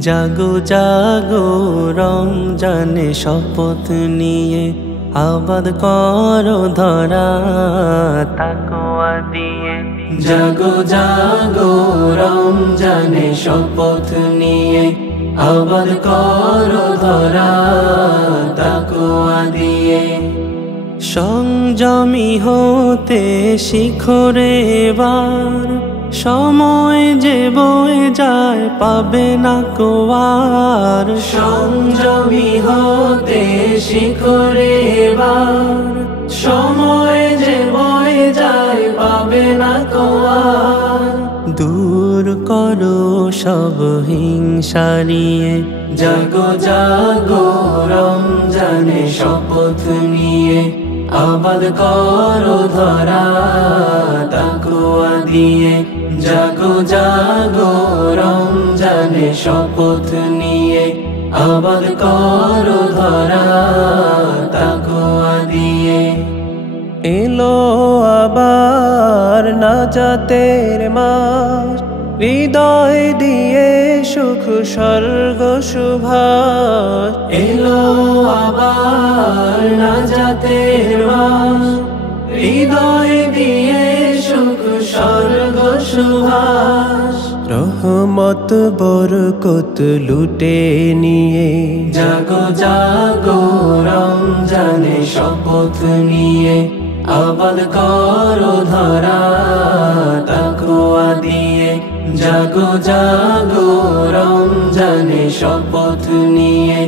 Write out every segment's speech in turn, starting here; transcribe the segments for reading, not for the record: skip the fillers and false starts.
জাগো জাগো রমজানে শপথ নিয়ে আবাদ করো ধরা তাকওয়া দিয়ে। জাগো জাগো রমজানে শপথ নিয়ে আবাদ করো ধরা তাকওয়া দিয়ে। সংযমী হতে শিখরে এবার, সময় যে বয়ে যায় পাবে না কোয়ার। সংযমী হতে শিখরে এবার, সময় যে বয়ে যায় পাবে না কোয়ার। দূর করো সব হিংসারিয়ে, জাগো জাগো রমজানে শপথ নিয়ে আবাদ করো ধরা তাকওয়া দিয়ে। জাগো জাগো রমজানে শপথ নিয়ে আবাদ করো ধরা তাকওয়া দিয়ে। এলো আবার নাজাতের মাস, হৃদয় দিয়ে সুখ স্বর্গ সুভাষ। এলো আবার নাজাতের মাস, হৃদয় দিয়ে সুখ স্বর্গ সুভাষ। রহমত বরকত লুটে নিয়ে, জাগো জাগো রমজানে শপথ নিয়ে আবাদ করো ধরা তাকওয়া দিয়ে। জাগো জাগো রমজানে শপথ নিয়ে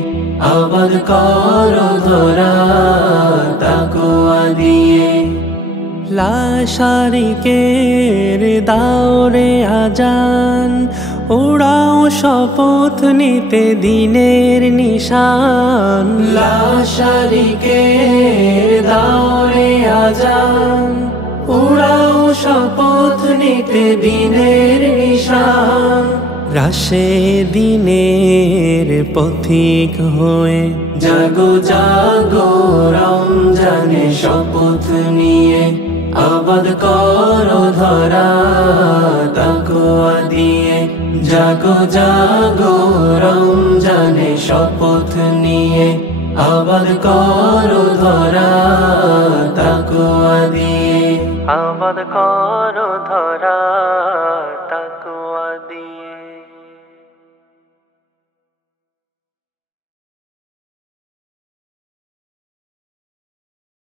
আবাদ করো ধরা তাকওয়া দিয়ে। লাশারিকের দাওরে আজান, ওড়াও শপথ নিতে দিনের নিশান। লাশারিকের দাওরে আজান, ওড়াও শপথ নিতে দিনের নিশান। রাশে দিনের পথিক হয়ে, জাগো জাগো রমজানে শপথ নিয়ে আবাদ করো ধরা তাকওয়া দিয়ে। জাগো জাগো রমজানে শপথ নিয়ে আবাদ করো ধরা তাকওয়া দিয়ে। আবাদ করো ধরা